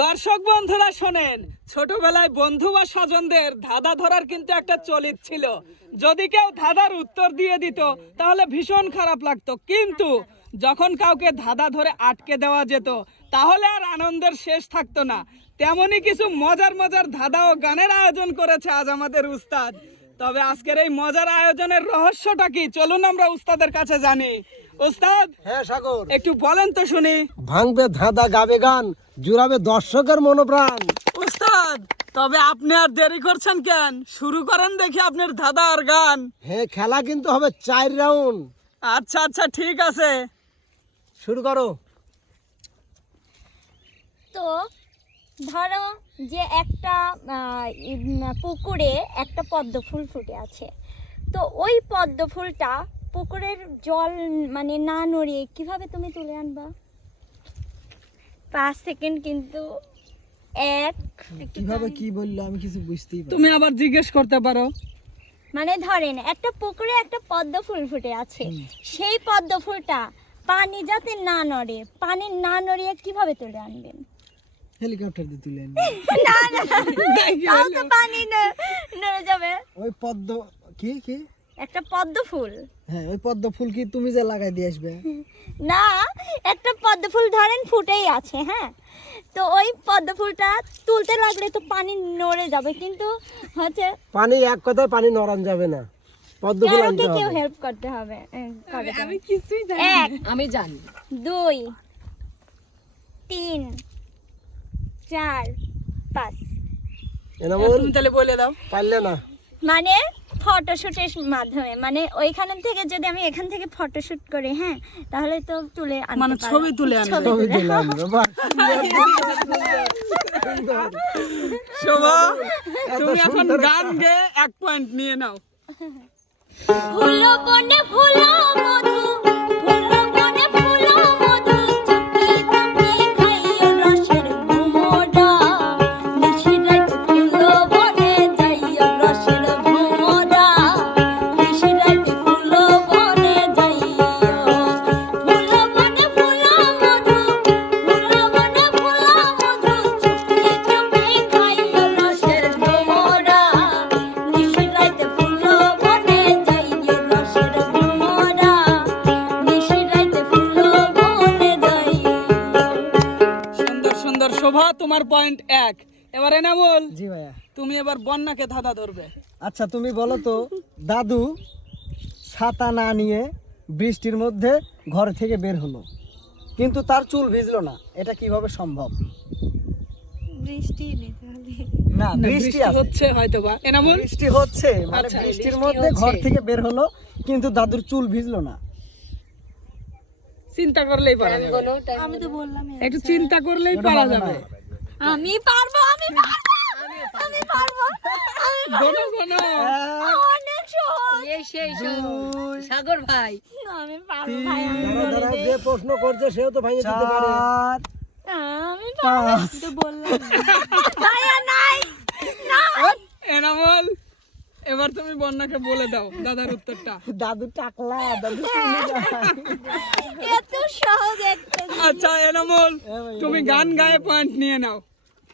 দর্শক বন্ধুরা শোনেন ছোটবেলায় বন্ধু বা স্বজনদের ধাঁধা ধরার কিন্তু একটা চলিত ছিল। যদি কেউ ধাঁধার উত্তর দিয়ে দিত তাহলে ভীষণ খারাপ লাগতো। কিন্তু যখন কাউকে ধাঁধা ধরে আটকে দেওয়া যেত তাহলে আর আনন্দের শেষ থাকতো না। তেমনই কিছু মজার মজার ধাঁধা ও গানের আয়োজন করেছে আজ আমাদের উস্তাদ। তবে আজকের এই মজার আয়োজনের রহস্যটা কি? চলুন আমরা উস্তাদের কাছে জানি। উস্তাদ হ্যাঁ সাগর। একটু বলেন তো শুনি। ভাঙবে ধাঁধা গাবে গান জুড়াবে দর্শকের মনোপ্রাণ। উস্তাদ তবে আপনি আর দেরি করছেন কেন? শুরু করেন দেখি আপনার ধাঁধা আর গান। হ্যাঁ খেলা কিন্তু হবে চার রাউন্ড। আচ্ছা আচ্ছা ঠিক আছে। শুরু করো। তো ধরো যে একটা পুকুরে একটা পদ্ম ফুল ফুটে আছে। তো ওই পদ্ম ফুলটা পুকুরের জল মানে না নড়িয়ে কীভাবে তুমি তুলে আনবা? পাঁচ সেকেন্ড কিন্তু এক কীভাবে কি বলল? আমি কিছু বুঝতেই পারি তুমি আবার জিজ্ঞেস করতে পারো। মানে ধরেন একটা পুকুরে একটা পদ্ম ফুল ফুটে আছে। সেই পদ্ম ফুলটা পানি যাতে না নড়ে পানি না নড়িয়ে কীভাবে তুলে আনবেন? হেলিকপ্টার দিয়ে তুলে আনবি। না না। তাও তো পানি ন- নড়ে যাবে। ওই পদ্ম কি কি? একটা পদ্ম ফুল। হ্যাঁ ওই পদ্ম ফুল কি তুমি যে লাগাই দিয়ে আসবে? না একটা পদ্ম ফুল ধরেন ফুটেই আছে হ্যাঁ? তো ওই পদ্ম ফুলটা তুলতে লাগলে তো পানি নড়ে যাবে কিন্তু হচ্ছে পানি এক কথায় পানি নড়ান যাবে না। পদ্ম ফুল আনতে হবে। হেল্প করতে হবে। আমি কিছুই এক আমি জানি। দুই তিন চার পাঁচ। এনামুল তুমি তাহলে বলে দাও। পারলে না। মানে ফটোশ্যুটের মাধ্যমে মানে ওইখান থেকে যদি আমি এখান থেকে ফটোশ্যুট করি হ্যাঁ তাহলে তো তুলে মানে ছবি তুলে। ছবি শোভা তুমি এখন গান গে এক পয়েন্ট নিয়ে নাও। ফুল বনে ফুল মধু পয়েন্ট এক। এবার এনামুল জি ভাইয়া। তুমি এবার বন্যাকে ধাঁধা ধরবে। আচ্ছা তুমি বলো তো দাদু ছাতা না নিয়ে বৃষ্টির মধ্যে ঘর থেকে বের হলো কিন্তু তার চুল ভিজলো না এটা কীভাবে সম্ভব? বৃষ্টি না না, বৃষ্টি হচ্ছে হয়তো বা এনামুল? বৃষ্টি হচ্ছে মানে আচ্ছা, বৃষ্টির মধ্যে ঘর থেকে বের হলো কিন্তু দাদুর চুল ভিজলো না। চিন্তা করলেই পারা যাবে। আমি তো বললাম একটু চিন্তা করলেই পারা যাবে। আমি পারব আমি পারব আমি পারব আমি গোনো গোনো অনেক সহজ। এই সেই সাগর ভাই। আমি পারব ভাই আমি যে প্রশ্ন করছে সেও তো ভাঙিয়ে দিতে পারে। আমি পারব তো বললাম। ভাইয়া নাই না এনামুল। এবার তুমি বন্যাকে বলে দাও দাদার উত্তরটা। দাদু টাকলা দাদু এত সহজ একটা আচ্ছা এনামুল তুমি গান গায়ে পয়েন্ট নিয়ে নাও।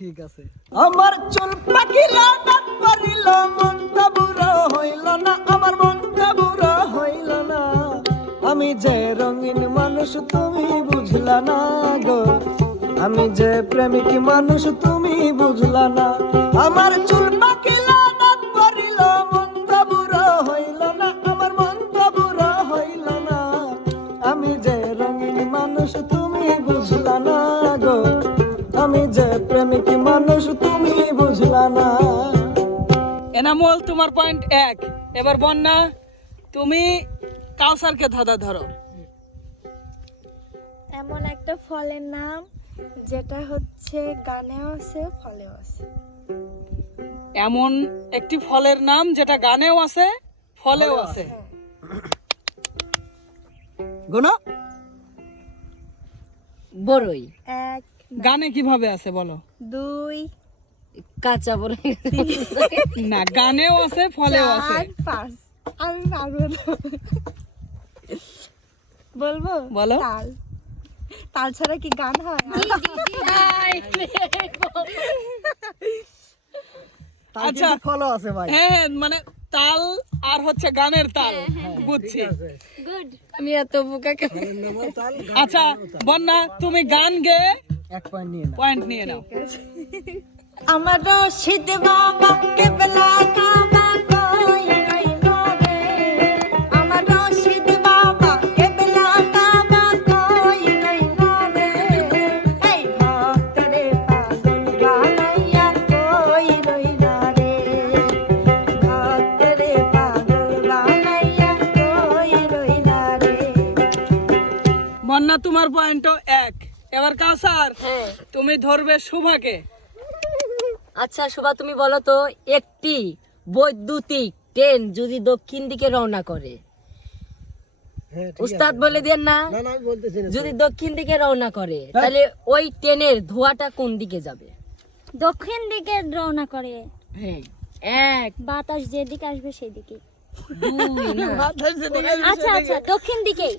ঠিক আছে। আমার চুল পাকিল দাঁত পারিল মনটা বুড়ো হইল না আমার মনটা বুড়ো হইল না। আমি যে রঙিন মানুষ তুমি বুঝলা না গো। আমি যে প্রেমিক মানুষ তুমি বুঝলা না। আমার চুল পাকিল এনামুল তোমার পয়েন্ট এক। এবার বন্যা তুমি কাউসারকে ধাঁধা ধরো। এমন একটা ফলের নাম যেটা হচ্ছে গানেও আছে ফলেও আছে। এমন একটি ফলের নাম যেটা গানেও আছে ফলেও আছে। গুনো। বড়ই এক গানে কীভাবে আছে বলো? দুই কাঁচা বলে না গানেও আছে ফলেও আছে। পাঁচ আমি পারব না। বলব? বলো। তাল। তাল ছাড়া কি গান হয়? আচ্ছা। ফলও আছে ভাই। হ্যাঁ মানে তাল আর হচ্ছে গানের তাল। বুঝছি। গুড। আমি এত বোকা কেন? আচ্ছা বন্যা তুমি গান গেয়ে এক পয়েন্ট নিয়ে নাও। পয়েন্ট নিয়ে নাও। আমার রশিদ বাবা কেবলা কাবা কই রে আমার রশিদ বাবা কেবলা কাবা কই রইল রে এই ভক্তরে পাগল বানাইয়া কই রইল রে? ভক্তরে পাগল বানাইয়া কই রইল রে? বন্যা তোমার পয়েন্টও এক। এবার কাউসার হ্যাঁ। তুমি ধরবে শুভাকে আচ্ছা শোভা তুমি বলো তো একটি বৈদ্যুতিক ট্রেন যদি দক্ষিণ দিকে রওনা করে হ্যাঁ ঠিক আছে। উস্তাদ বলে দেন না? না না আমি বলতেছি না যদি দক্ষিণ দিকে রওনা করে তাহলে ওই ট্রেনের ধোঁয়াটা কোন দিকে যাবে? দক্ষিণ দিকে রওনা করে। হ্যাঁ এক। বাতাস যেদিকে আসবে সেদিকে। আচ্ছা আচ্ছা দক্ষিণ দিকেই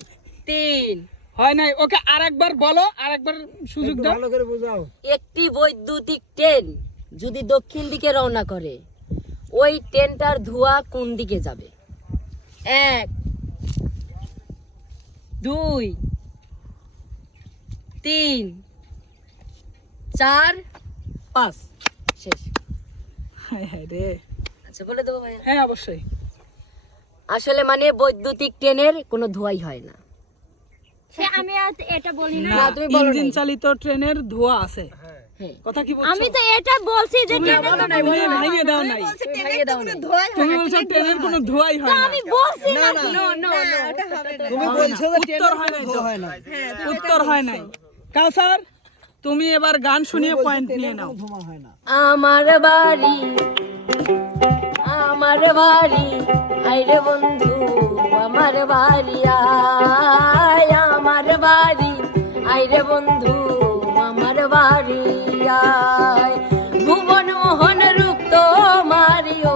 তিন। হয় নাই ওকে আরেকবার বলো আরেকবার সুযোগ দাও। ভালো করে বোঝাও একটি বৈদ্যুতিক ট্রেন যদি দক্ষিণ দিকে রওনা করে ওই ট্রেনটার ধোঁয়া কোন দিকে যাবে? এক দুই তিন চার পাঁচ। শেষ। হায় হায় রে। আচ্ছা বলে দেবো ভাইয়া। হ্যাঁ অবশ্যই। আসলে মানে বৈদ্যুতিক ট্রেনের কোনো ধোঁয়াই হয় না। সে আমি আর এটা বলি না। না তুমি ইঞ্জিন চালিত ট্রেনের ধোঁয়া আছে। কথা কি বলছো? আমি তো এটা বলছি যে তুমি তুমি ভেঙে দাও নাই। ভাইয়া দাও না তুমি বলছো ট্রেনের কোনো ধোঁয়াই হয় না। আমি বলছি না তুমি বলছো যে উত্তর হয় নাই তো। হয় না। উত্তর হয় নাই। কাউসার তুমি এবার গান শুনিয়ে পয়েন্ট নিয়ে নাও। হয় না। আমার বাড়ি আমার বাড়ি আইরে বন্ধু আমার বাড়ি আয় আমার বাড়ি আইরে বন্ধু। আয় ভুবন মোহন রূপ তো মারিও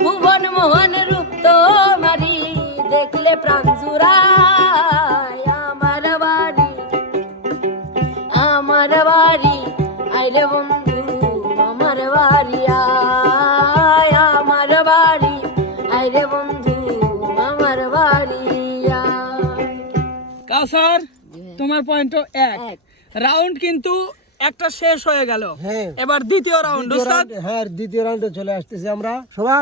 ভুবন মোহন রূপ তো মারি দেখলে প্রাণ আমার বাড়ি। আমার বাড়ি, আইরে বন্ধু, আমার বাড়ি আমার বাড়ি, আইরে বন্ধু, আমার বাড়ি আয়। কাউসার? তোমার পয়েন্টও এক। রাউন্ড কিন্তু একটা শেষ হয়ে গেল। হ্যাঁ। এবার দ্বিতীয় রাউন্ড হ্যাঁ দ্বিতীয় রাউন্ডে চলে আসতেছি আমরা। শোভা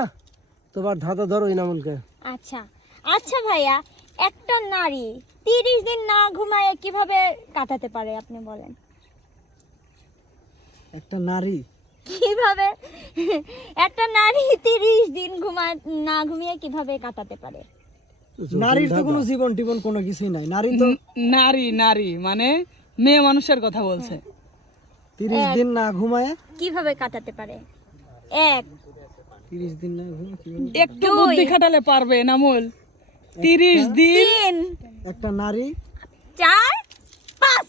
তোমার ধাঁধা ধরো ইনামুলকে। আচ্ছা। আচ্ছা ভাইয়া একটা নারী তিরিশ দিন না ঘুমায় কীভাবে কাটাতে পারে আপনি বলেন? একটা নারী? কীভাবে? একটা নারী তিরিশ দিন ঘুমায় না ঘুমিয়ে কীভাবে কাটাতে পারে? নারীর তো কোনো জীবন টিবন কোনো কিছুই নাই। নারী তো নারী নারী মানে মেয়ে মানুষের কথা বলছে। তিরিশ দিন না ঘুমায়? কীভাবে কাটাতে পারে? এক। তিরিশ দিন না ঘুমায় কীভাবে? একটু বুদ্ধি খাটালে পারবে নামুল তিরিশ দিন একটা নারী। চার। পাঁচ।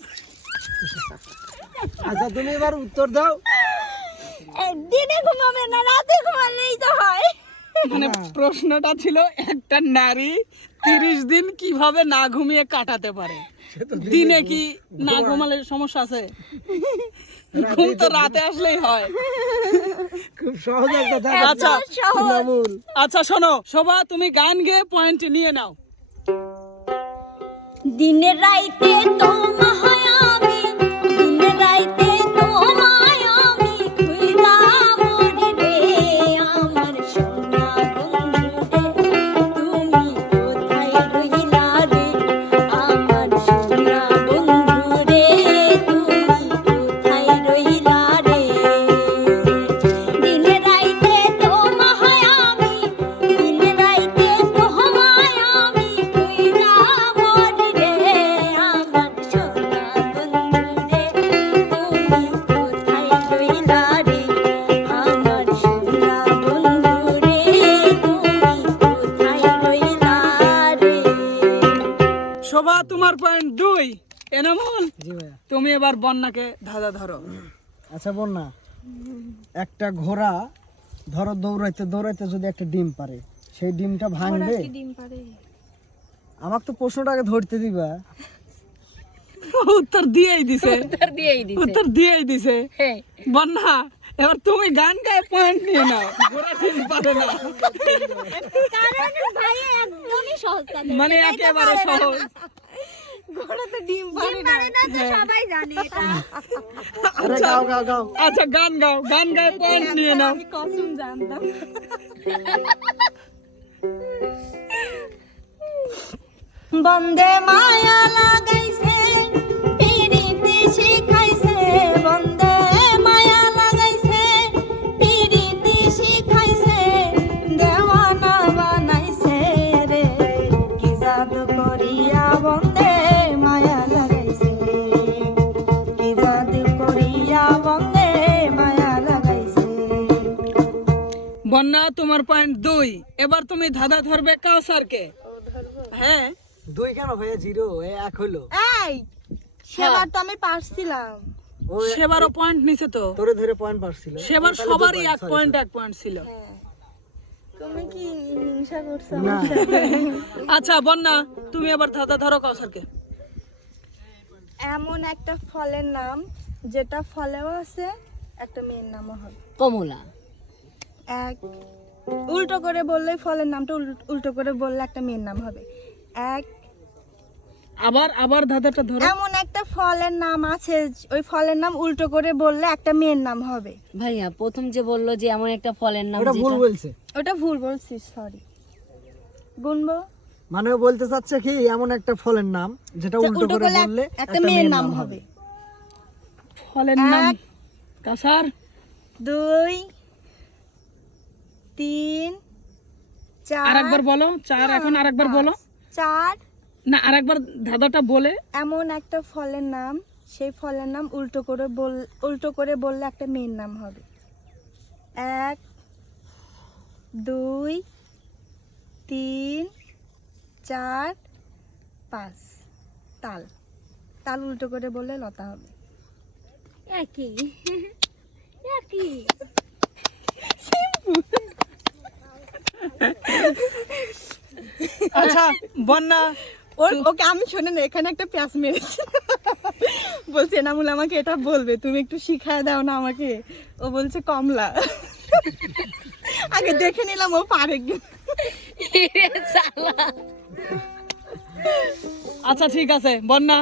আচ্ছা তুমি এবার উত্তর দাও। দিনে ঘুমাবে না রাতে ঘুমালেই তো হয়। মানে প্রশ্নটা ছিল একটা নারী তিরিশ দিন কীভাবে না ঘুমিয়ে কাটাতে পারে? দিনে কি না ঘুমালে সমস্যা আছে? ঘুম তো রাতে আসলেই হয়। খুব সহজ একটা আচ্ছা আচ্ছা শোনো শোভা তুমি গান গেয়ে পয়েন্ট নিয়ে নাও। দিনে রাইতে আচ্ছা বল না একটা ঘোড়া ধরো দৌড়াইতে দৌড়াইতে যদি একটা ডিম পারে সেই ডিমটা ভাঙবে? ডিম পারে? আমাকে তো প্রশ্নটাকে ধরতে দিবা। উত্তর দিয়েই দিছে। উত্তর দিয়েই দিছে। উত্তর দিয়েই দিছে। হ্যাঁ। বন্যা এবার তুমি গান গায়ে পয়েন্ট নিয়ে নাও। ঘোড়া ঠিক পারে না। কারণ ভাই একদমই সহজ মানে একেবারে সহজ। ঘোড়া তো ডিম পারে না তো সবাই জানে এটা। আরে গাও গাও গাও। আচ্ছা গান গাও গান গায় পয়েন্ট নিয়ে নাও। আমি কসম জানতাম। বন্দে মায়া লাগাইছে পিড়িতে শিখাইছে তোমার পয়েন্ট দুই। এবার তুমি ধাঁধা ধরবে কাউসারকে হ্যাঁ। দুই কেন ভাইয়া? জিরো এ এক হলো। এই সেবার তো আমি পারছিলাম। সেবারও পয়েন্ট নিছে তো। তোরে ধরে পয়েন্ট পারছিল সেবার সবারই এক পয়েন্ট এক পয়েন্ট ছিল। তুমি কি হিংসা করছ? না। আচ্ছা বন্যা তুমি এবার ধাঁধা ধরো কাউসারকে এমন একটা ফলের নাম যেটা ফলেও আছে একটা মেয়ের নামও হবে। কমলা। এক উল্টো করে বললেই ফলের নামটা উল্টো করে বললে একটা মেয়ের নাম হবে। এক আবার আবার ধাঁধাটা ধরো। এমন একটা ফলের নাম আছে ওই ফলের নাম উল্টো করে বললে একটা মেয়ের নাম হবে। ভাইয়া প্রথম যে বলল যে এমন একটা ফলের নাম ওটা ভুল বলছে। ওটা ভুল বলছিস সরি গুনবো? মানে বলতে চাচ্ছে কি এমন একটা ফলের নাম যেটা উল্টো করে বললে একটা মেয়ের নাম হবে। ফলের নাম কাসার? দুই তিন চার আরেকবার বলো চার এখন আরেকবার বলো। চার। না আরেকবার ধাঁধাটা বলে। এমন একটা ফলের নাম সেই ফলের নাম উল্টো করে বল উল্টো করে বললে একটা মেয়ের নাম হবে। এক দুই তিন চার পাঁচ। তাল। তাল উল্টো করে বললে লতা হবে। একই। একই। আচ্ছা বন্যা। ওর ওকে আমি শোনে না এখানে একটা প্যাঁচ মেরেছি। বলছে এনামুল আমাকে এটা বলবে তুমি একটু শিখায় দাও না আমাকে। ও বলছে কমলা। আগে দেখে নিলাম ও পারে আচ্ছা ঠিক আছে বন্যা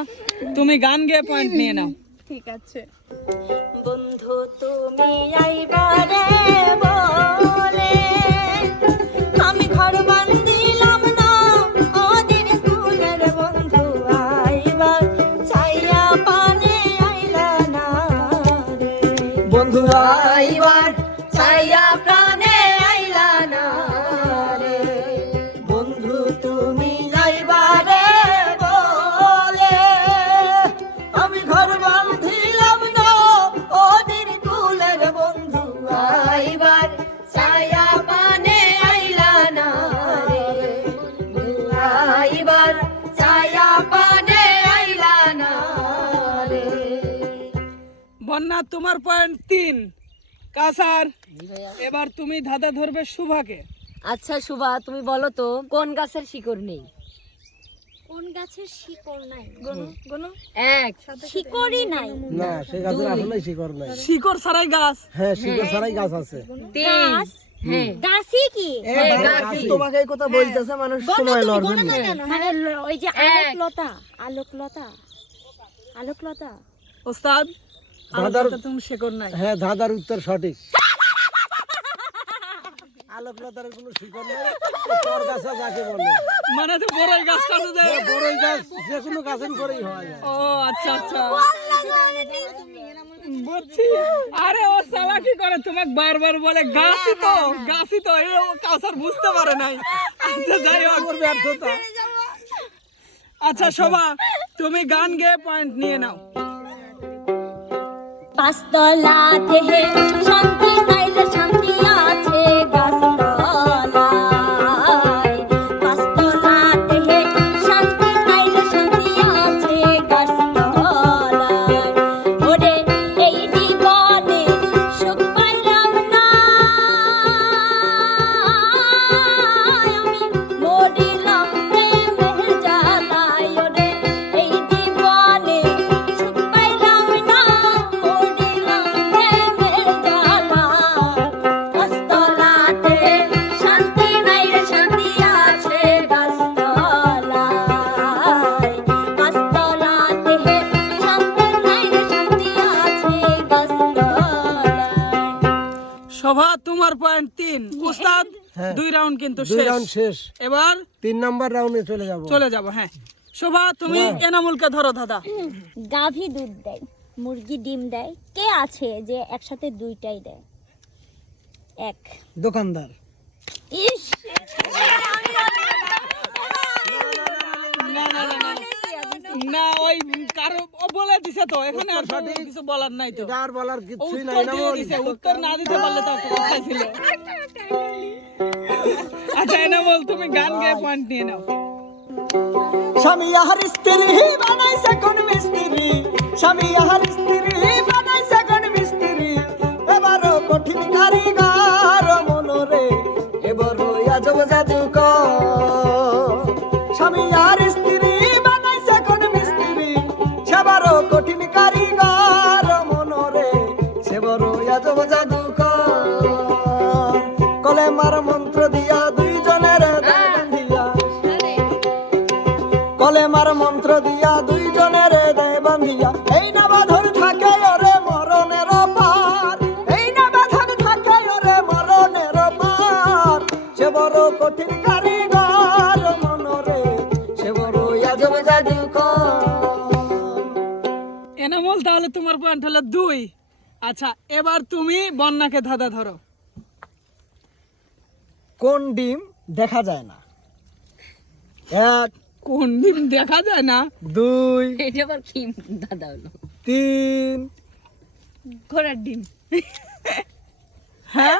তুমি গান গেয়ে পয়েন্ট নিয়ে নাও। ঠিক আছে। বন্ধু তুমি আইবারে বন্ধু আইবার চাইয়া প্রাণে বন্যা তোমার পয়েন্ট তিন। কাসার এবার তুমি ধাঁধা ধরবে শুভাকে আচ্ছা সুভা তুমি বলো তো কোন গাছের শিকড় নেই? কোন গাছের শিকড় নাই? এক। শিকড়ই নাই। না সে গাছের আসলে শিকড় নাই। শিকড় ছাড়াই গাছ। হ্যাঁ শিকড় ছাড়াই গাছ আছে। তিন। গাছ? হ্যাঁ কি? তোমাকে এই কথা বলতেছে মানুষ সময় লড়বে মানে ওই যে আলোকলতা আলোকলতা আলোকলতা। ওস্তাদ? শেকড় নাই। হ্যাঁ দাদার উত্তর সঠিক। আলোকলতার কোনো শিকড় নেই তোর গাছে যাকে বলে। মানে তো বড়ই গাছ কাছে যায়। হ্যাঁ, বড়ই গাছ যে কোনো গাছের করেই হয় ও আচ্ছা আচ্ছা। বুঝছি। আরে ও সালা কি করে? তোমাকে বারবার বলে গাছই তো গাছই তো। এই কাউসার বুঝতে পারে নাই। আচ্ছা যাই হোক। ওর ব্যর্থতা। আচ্ছা শোভা তুমি গান গেয়ে পয়েন্ট নিয়ে নাও। পাঁচতলা থেকে শান্তি পাইলে শেষ। এবার তিন নাম্বার রাউন্ডে চলে যাব। চলে যাব হ্যাঁ। শোভা তুমি এনামুলকে ধরো দাদা। গাভী দুধ দেয় মুরগি ডিম দেয়। কে আছে যে একসাথে দুইটাই দেয়? এক। দোকানদার। ইস! না ওই কারও বলে দিছে তো এখানে আর কিছু বলার নাই তো। আর বলার কিছুই নাই উত্তর উত্তর না দিতে পারলে তো একটা কথা ছিল। আচ্ছা এনামুল তুমি গান গেয়ে পয়েন্ট নিয়ে নাও। স্বামী আহার স্ত্রী বানাইছে কোন মিস্ত্রি। স্বামী আহার স্ত্রী বানাইছে কোন মিস্ত্রি। এবারও কঠিন কারিগর পয়েন্ট হলো দুই। আচ্ছা এবার তুমি বন্যাকে ধাঁধা ধরো। কোন ডিম দেখা যায় না? এক কোন ডিম দেখা যায় না? দুই এটা আবার কি দাদা হলো? তিন। ঘোড়ার ডিম। হ্যাঁ?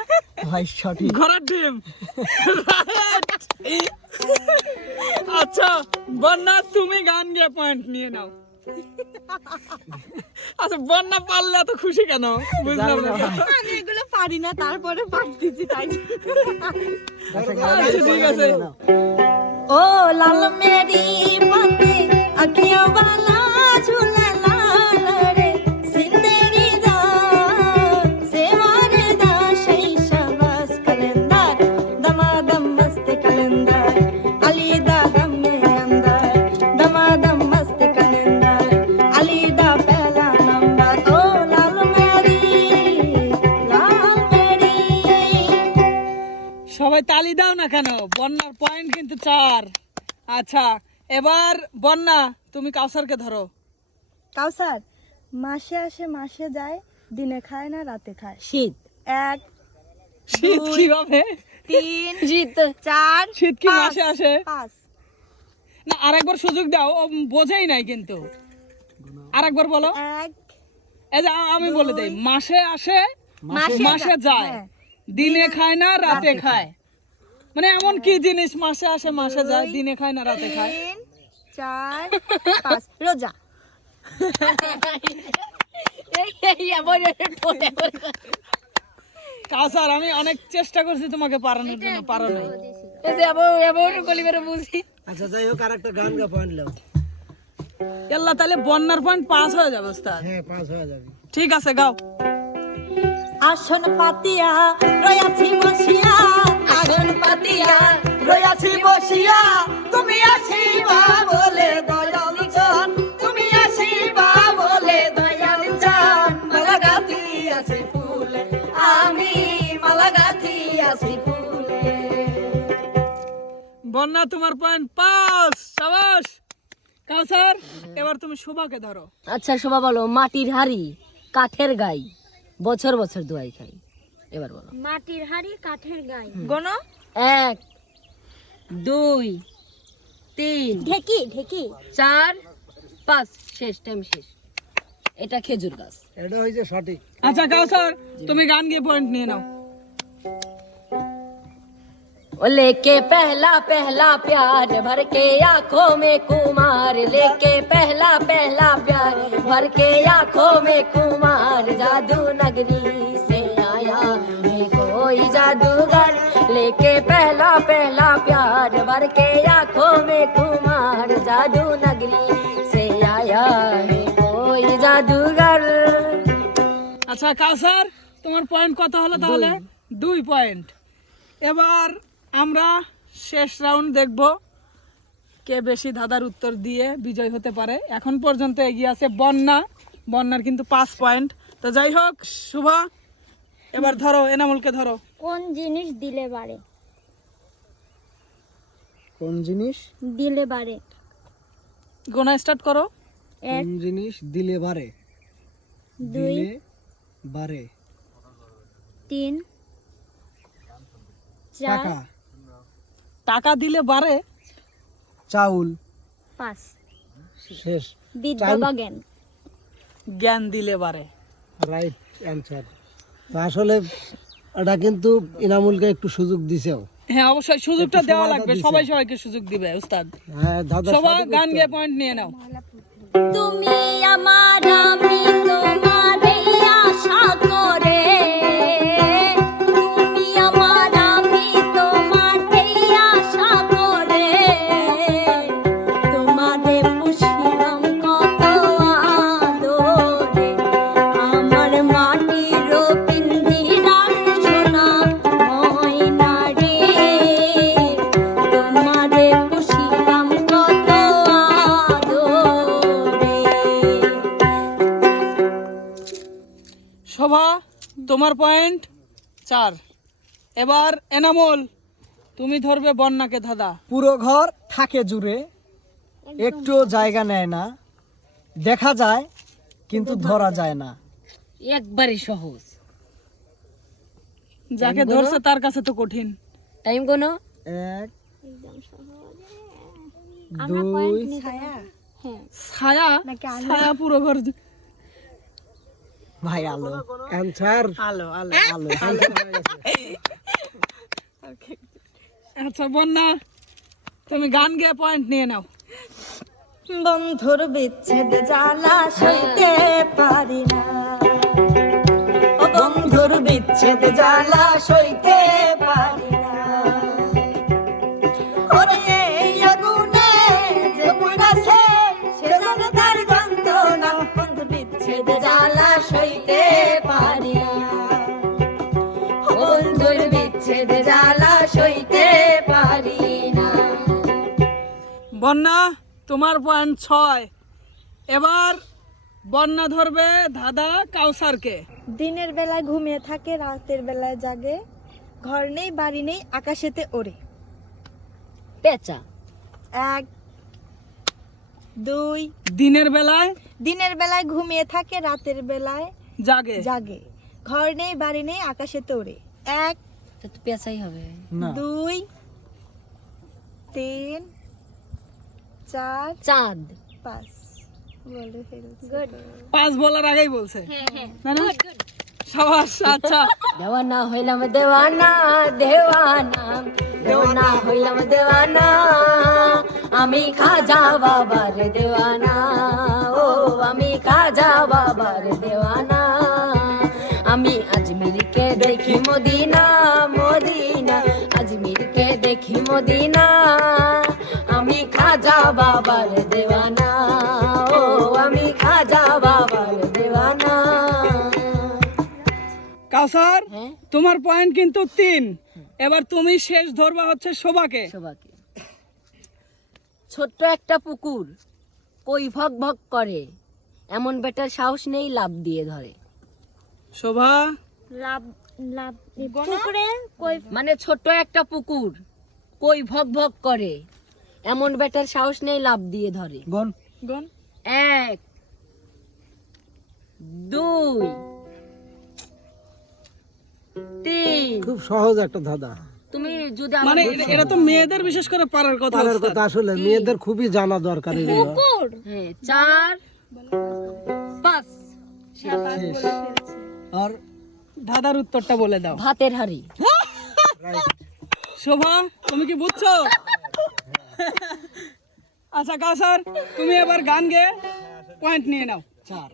ভাই সঠিক। ঘোড়ার ডিম। আচ্ছা বন্যা তুমি গান গিয়ে পয়েন্ট নিয়ে নাও। আচ্ছা বন্যা পারলে এত খুশি কেন? বুঝলাম না। আমি এগুলো পারি না তারপরে পারতেছি তাই আচ্ছা, ঠিক আছে। ও লাল মেরি পাতে আখিয়া বালা ঝুল তালি দাও না কেন? বন্যার পয়েন্ট কিন্তু চার। আচ্ছা এবার বন্যা তুমি কাউসারকে ধরো। কাউসার মাসে আসে মাসে যায় দিনে খায় না রাতে খায়। শীত। এক শীত কীভাবে? তিন শীত। চার শীত কি মাসে আসে? পাঁচ। না আরেকবার সুযোগ দাও। বোঝেই নাই কিন্তু। আরেকবার বলো। এক এই যে আমি বলে দেই। মাসে আসে মাসে মাসে যায়। হ্যাঁ। দিনে খায় না রাতে খায়। মানে এমন কি জিনিস মাসে আসে মাসে যায় দিনে খায় না রাতে খায়? তিন চার পাঁচ রোজা। আমি অনেক চেষ্টা করছি তোমাকে পারানোর জন্য পারো নাই। আচ্ছা যাই হোক আর একটা গান গা তাহলে বন্যার পয়েন্ট পাস হয়ে যাবে ওস্তাদ। হ্যাঁ পাস হয়ে যাবে। ঠিক আছে গাও। আসন পাতিয়া রয়াছি বসিয়া। আসন পাতিয়া রয়াছি বসিয়া। তুমি আসিবা বলে দয়াল চান তুমি আসিবা বলে দয়াল চান। মালা গাথি আছে ফুলে আমি মালা গাথি আছি ফুলে। বন্যা তোমার পয়েন্ট পাস সাবাস। কাউসার এবার তুমি শোভাকে ধরো। আচ্ছা শোভা বলো মাটির হাড়ি কাঠের গাই বছর বছর দোয়াই খাই। এবার বলো মাটির হাড়ি কাঠের গাই গোনো এক দুই তিন ঢেকি ঢেকি চার পাঁচ শেষ টাইম শেষ এটা খেজুর গাছ এটা হইছে সঠিক আচ্ছা কাউসার তুমি গান গিয়ে পয়েন্ট নিয়ে নাও ओ लेके पहला पहला प्यार भर के आंखों में कुमार लेके पहला पहला प्यार भर के आंखों में कुमार जादू नगरी से आया है कोई जादूगर लेके पहला पहला प्यार भर के आंखों में कुमार जादू नगरी से आया है कोई जादूगर আচ্ছা কাউসার তোমার পয়েন্ট কত হলো তাহলে দুই পয়েন্ট এবার আমরা শেষ রাউন্ড দেখব কে বেশি ধাঁধার উত্তর দিয়ে বিজয় হতে পারে এখন পর্যন্ত এগিয়ে আছে বন্যা বন্যার কিন্তু পাঁচ পয়েন্ট তো যাই হোক শুভা এবার ধরো এনামুলকে ধরো। কোন জিনিস দিলে বাড়ে? কোন জিনিস? দিলে বাড়ে। গোনা স্টার্ট করো। কোন জিনিস দিলে বারে দুই বারে তিন টাকা। টাকা দিলে বাড়ে। চাউল। পাঁচ। শেষ। বিদ্যা বা জ্ঞান? জ্ঞান দিলে বাড়ে। Right answer. তো আসলে এটা কিন্তু ইনামুলকে একটু সুযোগ দিছেও। হ্যাঁ অবশ্যই সুযোগটা দেওয়া লাগবে সবাই সবাইকে সুযোগ দিবে উস্তাদ। হ্যাঁ দাদা সবাই গান গেয়ে গিয়ে পয়েন্ট নিয়ে নাও। তুমি আমার আমি তোমার তোমার পয়েন্ট চার। এবার এনামল তুমি ধরবে বন্যাকে ধাঁধা। পুরো ঘর থাকে জুড়ে একটুও জায়গা নেয় না। দেখা যায় কিন্তু ধরা যায় না। একবারই সহজ। যাকে ধরছে তার কাছে তো কঠিন। টাইম কোনো এক দুই পয়েন্ট নিতে হ্যাঁ। ছায়া? ছায়া পুরো ঘর ভাই আলো। অ্যানসার আলো আলো আলো। আচ্ছা বন্যা তুমি গান গিয়ে পয়েন্ট নিয়ে নাও। বন্ধুর বিচ্ছেদ জ্বালা সইতে পারি না। ও বন্ধুর বিচ্ছেদ জ্বালা সইতে পারি পারি বন্ধুর বিচ্ছেদ জ্বালা সইতে পারি না বন্যা তোমার পয়েন্ট ছয়। এবার বন্যা ধরবে ধাঁধা কাউসারকে। দিনের বেলায় ঘুমিয়ে থাকে রাতের বেলায় জাগে। ঘর নেই বাড়ি নেই আকাশেতে ওড়ে। পেঁচা। এক দুই। দিনের বেলায়? দিনের বেলায় ঘুমিয়ে থাকে রাতের বেলায় জাগে। জাগে। ঘর নেই বাড়ি নেই আকাশেতে ওড়ে এক তো পেঁচাই হবে। না। দুই তিন চার চাঁদ। পাঁচ। বলে ফেলছি গুড পাঁচ বলার আগেই বলছে। হ্যাঁ হ্যাঁ। আচ্ছা। দেওয়ানা হইলাম দেওয়ানা দেওয়ানা। দেওয়ানা হইলাম দেওয়ানা আমি খাজা বাবার দেওয়ানা। ও আমি খাজা বাবার দেওয়ানা। আমি আজমিরকে দেখি মদিনা মদিনা। আজমিরকে দেখি মদিনা। আমি খাজা বাবার দেওয়ানা। ও আমি খাজা বাবার দেওয়ানা। কাউসার হ্যাঁ? তোমার পয়েন্ট কিন্তু তিন। এবার তুমি শেষ ধরবা হচ্ছে শোভাকে। সবাকে ছোট্ট একটা পুকুর কই ভগ ভক করে। এমন বেটার সাহস নেই লাভ দিয়ে ধরে। শোভা? লাভ লাভ পুকুরে কই মানে ছোট্ট একটা পুকুর কই ভগ ভগ করে। এমন বেটার সাহস নেই লাভ দিয়ে ধরে। গন গন এক দুই তিন। খুব সহজ একটা ধাঁধা। তুমি যদি মানে এটা- তো মেয়েদের বিশেষ করে পারার কথা পারার কথা আসলে মেয়েদের খুবই জানা দরকার এগুলো। হ্যাঁ চার পাঁচ। আর ধাঁধার উত্তরটা বলে দাও। ভাতের হাড়ি। শোভা তুমি কি বুঝছ? আচ্ছা কাউসার তুমি এবার গান গেয়ে পয়েন্ট নিয়ে নাও। চার।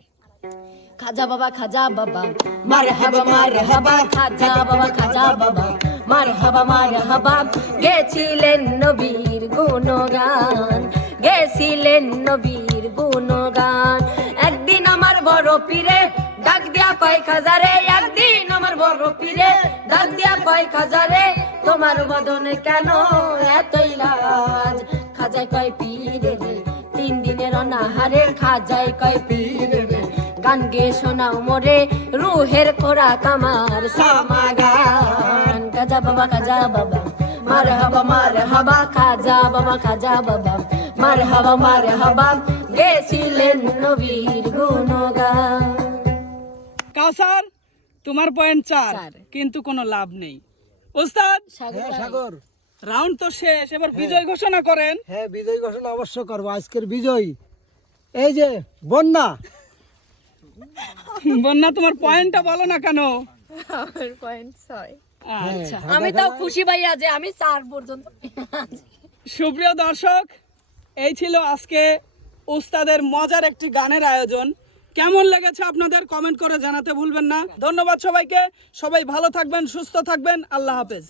খাজা বাবা খাজা বাবা মার হাবা মার হাবা খাজা বাবা খাজা বাবা মার হাবা মার হাবা গেছিলেন নবীর গুণগান গেছিলেন নবীর গুণগান। একদিন আমার বড় পীরে দিয়া কয় খাজারে, একদিন আমার বড় পীরে, ডাক দিয়া কয় খাজারে, তোমার বদনে কেন এতই কয় পীরে তিন দিনের অনাহারে খাজায় কয় পীরে গান গে শোনাও মোরে, রুহের খোরাক আমার সামাগান। খাজা বাবা খাজা বাবা মার হাবা মার হাবা খাজা বাবা খাজা বাবা মার হাবা মার হাবা গেছিলেন নবীর গুণগান। কাউসার তোমার পয়েন্ট চার। কিন্তু কোনো লাভ নেই। ওস্তাদ? হ্যাঁ সাগর। রাউন্ড তো শেষ এবার বিজয় ঘোষণা করেন। হ্যাঁ বিজয় ঘোষণা অবশ্য করব আজকের বিজয়। এই যে বন্যা। বন্যা তোমার পয়েন্টটা বলো না কেন? আমার পয়েন্ট ছয়। আচ্ছা। আমি তো খুশি ভাইয়া যে আমি চার পর্যন্ত সুপ্রিয় দর্শক এই ছিল আজকে উস্তাদের মজার একটি গানের আয়োজন। কেমন লেগেছে আপনাদের কমেন্ট করে জানাতে ভুলবেন না। ধন্যবাদ সবাইকে। সবাই ভালো থাকবেন, সুস্থ থাকবেন। আল্লাহ হাফেজ।